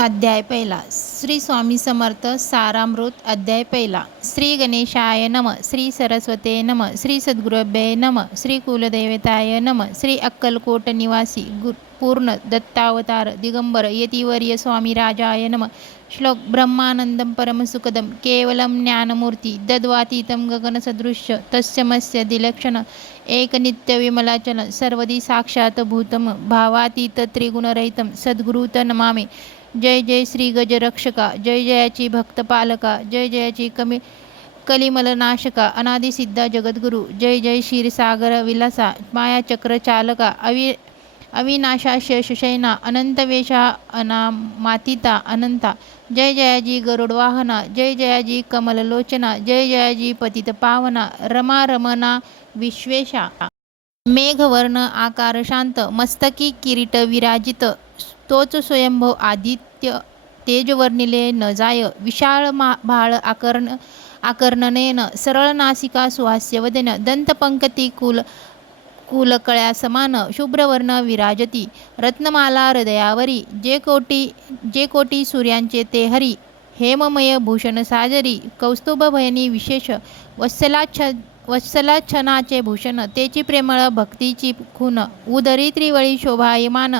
अध्याय पहिला. श्री स्वामी समर्थ सारामृत. अध्याय पहिला. श्री गणेशाय नम. श्री सरस्वते नम. श्री सद्गुरुभ्ये नम. श्री कुलदेवताय नम. श्री अक्कलकोट निवासी पूर्ण दत्तावतार दिगंबर यतिवर्य स्वामी राजाय नम. श्लोक. ब्रह्मानंदम परमसुखदम केवलम ज्ञानमूर्ती दद्वातीतं गगनसदृश्य तस्यमस्य दिलक्षण एकनित्य विमलाचल सर्वदी साक्षात भूतम भावातीत त्रिगुणरहितं सद्गुरुत नमामि. जय जय श्री गजरक्षका. जय जयाची भक्तपालका. जय जयाची कलिमलनाशका अनादिसिद्धा जगद्गुरु. जय जय क्षीरसागर विलासा मायाचक्र चालका अविनाशा शशैना अनंतवेशा अनामातीता अनंता. जय जयाजी गरुडवाहना. जय जयाजी कमललोचना. जय जयाजी पतित पावना रमा रमना विश्वेशा. मेघवर्ण आकार शांत मस्तकी किरीट विराजित तोच स्वयंभव आदित्य तेजवर्णिले न जाय. विशाळ भाळ आकर्णनेन सरळ नासिका सुहास्यवदन दंतपंकती कुलकळ्या समान शुभ्रवर्ण विराजती. रत्नमाला हृदयावरी जे कोटी सूर्यांचे ते हरी. हेममय भूषण साजरी कौस्तुभभयनी विशेष वत्सलाच्छनाचे भूषण तेची प्रेमळ भक्तीची खून. उदरी त्रिवळी शोभायमान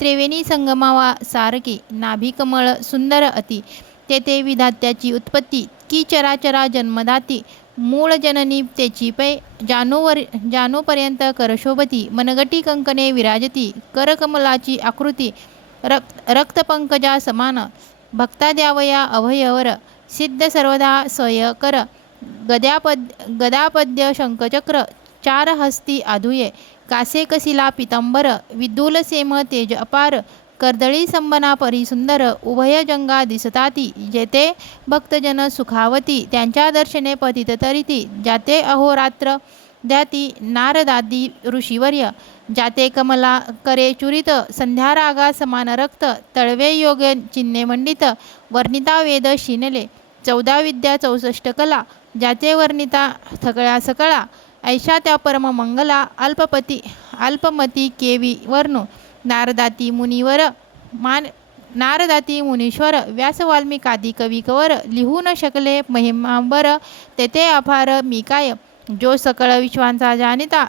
त्रिवेणी संगमावा सारखी. नाभिकमळ सुंदर अति तेथे विधात्याची उत्पत्ती की चराचरा जन्मदाती. मूळ जननी तेची पै जानूपर्यंत करशोभती. मनगटी कंकणे विराजती करकमलाची आकृती रक्तपंकजा समान. भक्ता द्यावया अभयवर सिद्ध सर्वदा स्वय कर. गदापद्य शंखचक्र चार हस्ती आधुये. कासे कसिला पितांबर विदुल सेम तेज अपार. कर्दळी संबना परिसुंदर उभय जंगा दिसताती. जेते भक्तजन सुखावती त्यांच्या दर्शने पतित तरिती. जाते अहोरात्र द्याती नारदादी ऋषीवर्य. जाते कमला करे चुरित संध्यारागा समान रक्त. तळवे योग चिन्हे मंडित वर्णिता वेद शिनले. 14 विद्या 64 कला ज्याचे वर्णिता थकळ्या सकळा. ऐशा त्या परम मंगला अल्पमती केवी वर्णू. नारदाती मुनीश्वर व्यास वाल्मिकादी कवी कवर. लिहू न शकले महिमांबर तेथे अपार मी काय. जो सकळ विश्वांचा जाणिता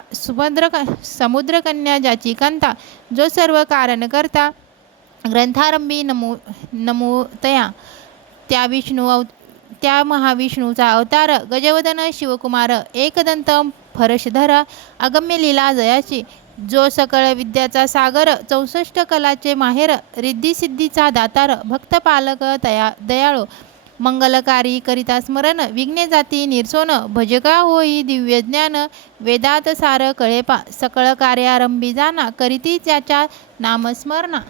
समुद्रकन्या ज्याची कांता. जो सर्व कारण करता ग्रंथारंभी नमूतया. त्या महाविष्णूचा अवतार गजवदन शिवकुमार एकदंत फरशधर अगम्य लीला जयाची. जो सकळ विद्याचा सागर 64 कलाचे माहेर रिद्धी दातार भक्तपालक दयाळू. मंगलकारी करिता स्मरण विघ्ने जाती निरसोन. भजका होई दिव्य ज्ञान वेदात सार कळेपा. सकळ कार्यारंभी जाना करीती त्याच्या नामस्मरणा.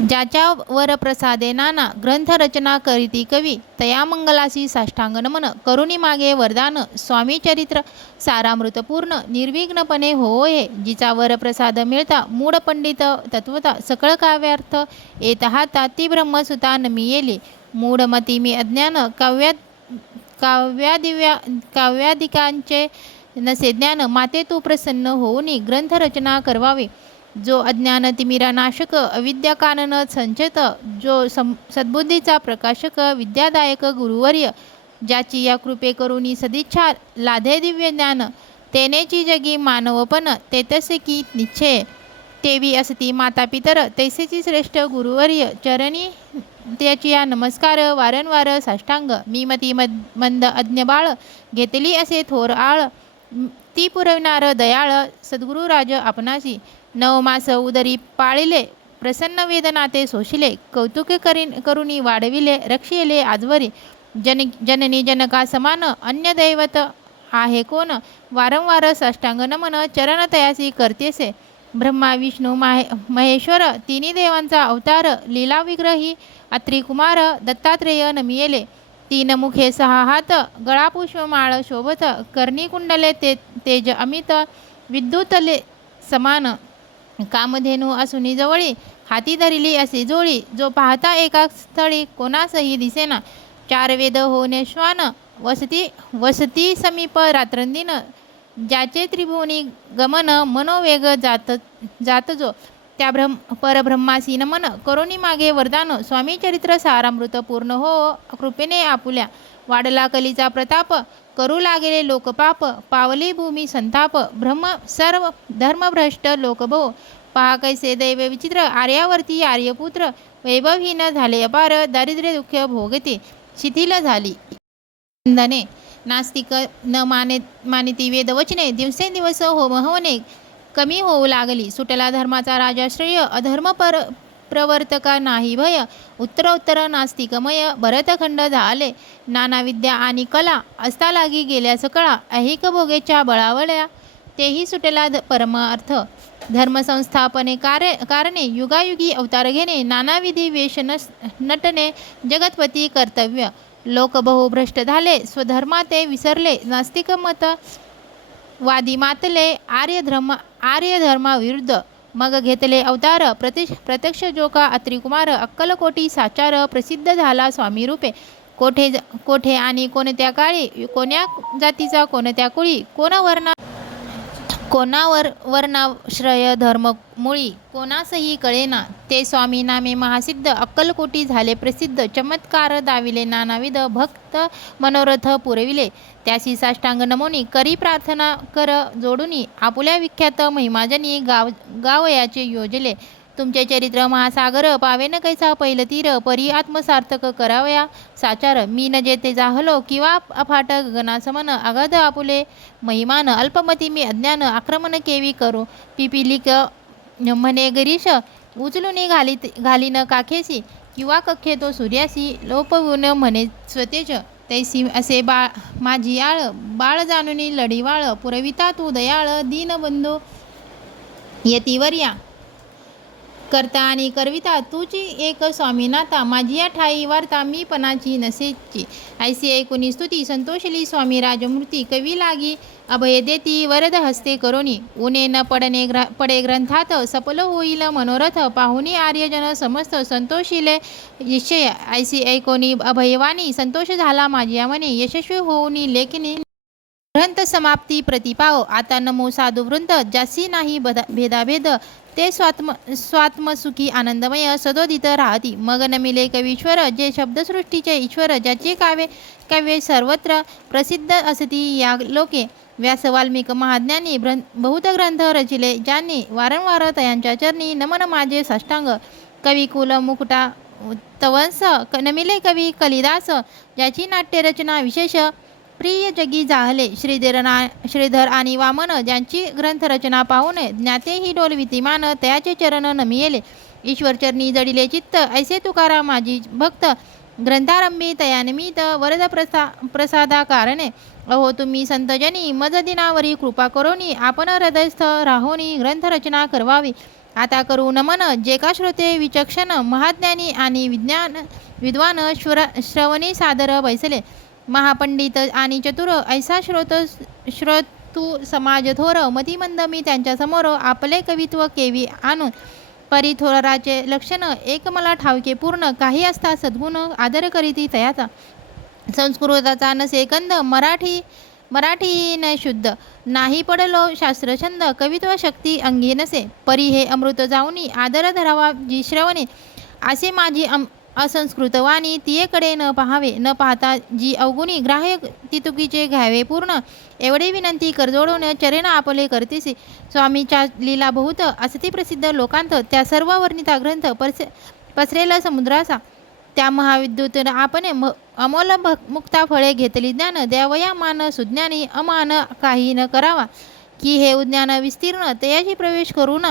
ज्याच्या वर प्रसादे नाना ग्रंथ रचना करीती कवी. तया मंगलासी साष्टांग नमन करुणी मागे वरदान. स्वामी चरित्र सारामृत पूर्ण निर्विघ्नपणे होये. जिचा वर प्रसाद मिळता मूळ पंडित तत्वता. सकळ काव्यार्थ येत हाता ती ब्रह्मसुता नमी येली. मूढमती मी अज्ञान काव्यादिकांचे नसे ज्ञान. माते तू प्रसन्न होऊनी ग्रंथ रचना करवावे. जो अज्ञान तिमिरा नाशक अविद्या कानन संचेत. जो सद्बुद्धीचा प्रकाशक विद्यादायक गुरुवर्य. ज्याची या कृपे करुणी सदिच्छा लाधे दिव्य ज्ञान. तेनेची जगी मानवपण तेतसे की निश्चय. तेवी असती माता पितर तैसेची श्रेष्ठ गुरुवर्य. चरणी त्याची या नमस्कार वारंवार साष्टांग. मी मती मंद अज्ञ बाळ घेतली असे थोर आळ. ती पुरविणारा दयाळ सद्गुरुराज आपणासी. 9 मास उदरी पाळिले प्रसन्न वेदनाते सोशिले. कौतुके करुणी वाढविले रक्षिले आजवरी. जननी जनका समान अन्य दैवत आहे कोण. वारंवार साष्टांग नमन चरण तयासी करतेसे. ब्रह्मा विष्णू महेश्वर तिन्ही देवांचा अवतार. लीला विग्रही अत्रिकुमार दत्तात्रेय नमियेले. 3 मुखे 6 हात गळा पुष्पमाळ शोभत. कर्णी कुंडले तेज अमित विद्युतले समान. कामधेनू असुनी जवळी हाती धरिली असे जोळी. जो पाहता एका स्थळी कोणासही दिसेना. 4 वेद होणे श्वान वसती समीप रात्रंदिन. ज्याचे त्रिभुवनी गमन मनोवेग जात जो. त्या परब्रह्मासी नमन करोनी मागे वरदान स्वामी चरित्र सारामृत पूर्ण हो कृपेने आपुल्या वाढला कलीचा प्रताप करू लागेले लोकपाप पावली भूमी संताप ब्रह्म सर्व धर्मभ्रष्ट लोकभो पहा कैसे दैव विचित्र आर्यावरती आर्यपुत्र वैभवहीन झाले अपार दारिद्र्य दुःख भोगते शिथिल झाली बंधने नास्तिक न मानिती वेदवचने दिवसेंदिवस होमहवने कमी होऊ लागली सुटला धर्माचा राजाश्रय अधर्म प्रवर्तका नाही भय उत्तरोत्तर नास्तिकमय भरतखंड झाले नाना विद्या आणि कला असता लागी गेल्या सकळा ऐहिक भोगेच्या बळावळ्या तेही सुटला परमार्थ धर्मसंस्थापने कारणे युगायुगी अवतार घेणे नानाविधी वेश नटणे जगतपती कर्तव्य लोक बहुभ्रष्ट झाले स्वधर्माते विसरले नास्तिक मत वादी मातले आर्य धर्माविरुद्ध मग घेतले अवतार प्रत्यक्ष जोका अत्रिकुमार अक्कलकोटी साचार प्रसिद्ध झाला स्वामी रूपे कोठे आणि कोणत्या काळी कोण्या जातीचा कोणत्या कुळी कोणावर वर्णाश्रय धर्ममुळी कोणासही कळेना ते स्वामी नामे महासिद्ध अक्कलकोटी झाले प्रसिद्ध चमत्कार दाविले नानाविध भक्त मनोरथ पुरविले त्यासी साष्टांग नमोनी करी प्रार्थना कर जोडुनी आपुल्या विख्यात महिमाजनी गावयाचे योजले तुमचे चरित्र महासागर पावेन कैसा पैल तीर परी आत्मसार्थक करावया साचार मी न जेते जाहलो किंवा अफाट गगनासमन अगाध आपुले महिमान अल्पमती मी अज्ञान आक्रमण केवी करो पिपिलिक म्हणे गिरीश उचलून घालीन काखेसी किंवा कखे तो सूर्यासी लोपवून म्हणे स्वतेज तैसी असे माझी आळ बाळ जाणुनी लढीवाळ पुरविता तू दयाळ दीनबंधू यतीवर्या करता आणि करविता तुची एक स्वामीनाथा माझी या ठाई वार्ता मी पणाची नसेची ऐसी ऐकुनी स्तुती संतोषली स्वामी राजमूर्ती कवी लागी अभय देती वरद हस्ते करोनी उने न पडे ग्रंथात सफल होईल मनोरथ पाहुनी आर्यजन समस्त संतोषिले निश्चय ऐसी ऐकोनी अभयवाणी संतोष झाला माझ्या मने यशस्वी होऊनी लेखिनी ग्रंथ समाप्ती प्रतिपाव आता नमो साधू वृंद जासी नाही भेदाभेद ते स्वात्मसुखी आनंदमय सदोदित राहती मग नमिले कवीश्वर जे शब्दसृष्टीचे ईश्वर ज्याचे काव्य सर्वत्र प्रसिद्ध असती या लोके व्यास वाल्मिक महाज्ञानी बहुत ग्रंथ रचिले ज्यांनी वारंवार तयांच्या चरणी नमन माझे साष्टांग कविकुल मुकुटा तवंस नमिले कवी कलिदास ज्याची नाट्यरचना विशेष प्रिय जगी जाहले श्रीधर आणि वामन ज्यांची ग्रंथरचना पाहून ज्ञातेही डोलवितीमान तयाचे चरण नमियेले ईश्वरचरणी जडिले चित्त ऐसे तुकारा माझी भक्त ग्रंथारंभी तयानिमित वरद प्रसादा कारणे अहो तुम्ही संतजनी मज दिनावरी कृपा करोनी आपण हृदयस्थ राहोनी ग्रंथरचना करवावी आता करू नमन जे का श्रोते विचक्षण महाज्ञानी आणि विद्वान श्रवणी सादर बैसले महापंडित आणि चतुर ऐसा श्रोतू समाज थोर मतिमंद मी त्यांच्यासमोर आपले कवित्व केवी आणून परिथोराचे लक्षण एक मला ठावके पूर्ण काही असता सद्गुण आदर करीती तयाचा संस्कृताचा नसे कंद मराठी न शुद्ध नाही पडलो शास्त्रछंद कवित्व शक्ती अंगी नसे परी हे अमृत जाऊनी आदर धरावा जी श्रवणे असे माझी असंस्कृत वाणी तियेकडे न पाहावे न पाहता जी अवगुणी ग्राह्य तितुकीचे घ्यावे पूर्ण एवढे विनंती करजोडून चरण आपले करतेसे स्वामीच्या लीला बहुत असती प्रसिद्ध लोकांत त्या सर्व वर्णिता ग्रंथ पसरेला समुद्राचा त्या महाविद्युत आपण अमोल मुक्ता फळे घेतली ज्ञान द्यावया मान सुज्ञानी अमान काही न करावा की हे उज्ञान विस्तीर्ण तयाशी प्रवेश करून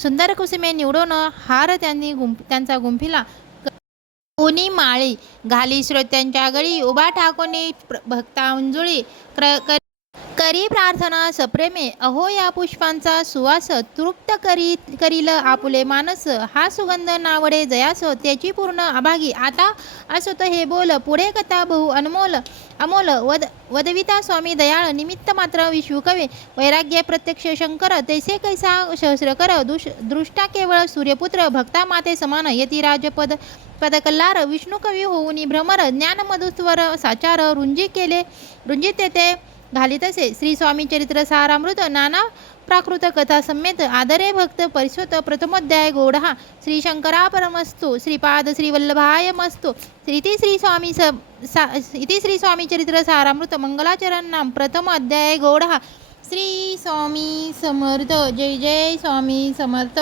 सुंदर कुसुमे निवडून हार त्यांचा गुंफिला कोणी माळी घाली श्रोत्यांच्या गळी उभा ठाकोनी भक्तांजुळी करी प्रार्थना सप्रेमे अहो या पुष्पांचा सुवास तृप्त करील आपुले मानस हा सुगंध नावडे जयास त्याची पूर्ण अभागी आता असोत हे बोल पुढे कथा बहु अमोल वदविता स्वामी दयाळ निमित्त मात्र विश्वकवे वैराग्य प्रत्यक्ष शंकर तैसे कैसा सहस्रकर दृष्टा केवळ सूर्यपुत्र भक्ता माते समान यतिराज पदकल्लार विष्णू कवी होऊनी भ्रमर ज्ञान मधुस्वर साचार रुंजित तेथे घालीत असे. श्री स्वामी चरित्र सारामृत नाना प्राकृत कथा समेत आदरे भक्त परिस्वत प्रथमोध्याय गौडहा श्री शंकरा परमस्तु श्रीपाद श्री वल्लभाय मस्तु इति श्री स्वामी चरित्र सारामृत मंगलाचरण नाम प्रथम अध्याय गौडहा. श्री स्वामी समर्थ. जय जय स्वामी समर्थ.